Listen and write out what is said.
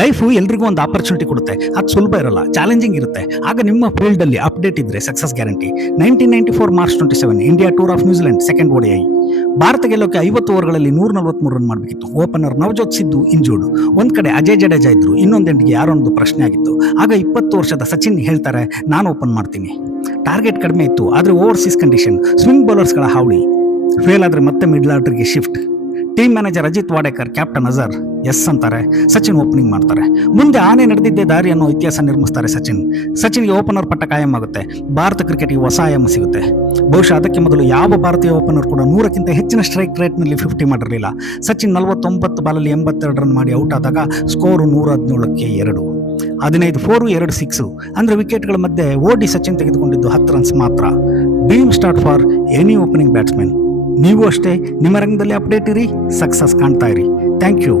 Life ಎಲ್ರಿಗೂ ಒಂದು opportunity ಕೊಡುತ್ತೆ. ಅದು ಸುಲಭ ಇರಲ್ಲ, ಚಾಲೆಂಜಿಂಗ್ ಇರುತ್ತೆ. ಆಗ ನಿಮ್ಮ ಫೀಲ್ಡಲ್ಲಿ ಅಪ್ಡೇಟ್ ಇದ್ರೆ success guarantee. 1994 March 27 India tour of ನ್ಯೂಜಿಲೆಂಡ್ ಸೆಕೆಂಡ್ ODI. ಭಾರತ ಗೆಲ್ಲೋಕೆ 50 ಓವರ್ಗಳಲ್ಲಿ 143 ರನ್ ಮಾಡಬೇಕಿತ್ತು. Opener Navjot Sidhu injured. ಒಂದ್ ಕಡೆ ಅಜಯ್ ಜಡೇಜಾ ಇದ್ರು, ಇನ್ನೊಂದೆಂಡಿಗೆ ಯಾರೋ ಒಂದು ಪ್ರಶ್ನೆ ಆಗಿತ್ತು. ಆಗ 20 ವರ್ಷದ ಸಚಿನ್ ಹೇಳ್ತಾರೆ, ನಾನು ಓಪನ್ ಮಾಡ್ತೀನಿ. ಟಾರ್ಗೆಟ್ ಕಡಿಮೆ ಇತ್ತು, ಆದರೆ ಓವರ್ಸೀಸ್ ಕಂಡೀಷನ್, ಸ್ವಿಂಗ್ ಬೌಲರ್ಸ್ಗಳ ಹಾವಳಿ. ಫೇಲ್ ಆದರೆ ಮತ್ತೆ ಮಿಡ್ಲ್ ಆರ್ಡರ್ಗೆ shift. Team manager Ajit Wadekar, captain Azhar yes ಅಂತಾರೆ. ಸಚಿನ್ ಓಪನಿಂಗ್ ಮಾಡ್ತಾರೆ. ಮುಂದೆ ಆನೆ ನಡೆದಿದ್ದೇ ದಾರಿ ಅನ್ನೋ ಇತಿಹಾಸ ನಿರ್ಮಿಸ್ತಾರೆ ಸಚಿನ್ಗೆ ಓಪನರ್ ಪಟ್ಟ ಕಾಯಂ ಆಗುತ್ತೆ. ಭಾರತ ಕ್ರಿಕೆಟ್ಗೆ ಹೊಸ ಆಯಾಮ ಸಿಗುತ್ತೆ. ಬಹುಶಃ ಅದಕ್ಕೆ ಮೊದಲು ಯಾವ ಭಾರತೀಯ ಓಪನರ್ ಕೂಡ 100ಕ್ಕಿಂತ ಹೆಚ್ಚಿನ ಸ್ಟ್ರೈಕ್ ರೇಟ್ನಲ್ಲಿ 50 ಮಾಡಿರಲಿಲ್ಲ. ಸಚಿನ್ 49 ಬಾಲಲ್ಲಿ 82 ರನ್ ಮಾಡಿ ಔಟ್ ಆದಾಗ ಸ್ಕೋರು 117ಕ್ಕೆ 2. 15 4 2 6. ಅಂದರೆ ವಿಕೆಟ್ಗಳ ಮಧ್ಯೆ ಓಡಿ ಸಚಿನ್ ತೆಗೆದುಕೊಂಡಿದ್ದು 10 ರನ್ಸ್ ಮಾತ್ರ. Dream start for any opening batsman. ನೀವು ಅಷ್ಟೇ, ನಿಮ್ಮ ರಂಗದಲ್ಲಿ ಅಪ್ಡೇಟ್ ಇರಿ, ಸಕ್ಸಸ್ ಕಾಣ್ತಾ ಇರಿ. Thank you.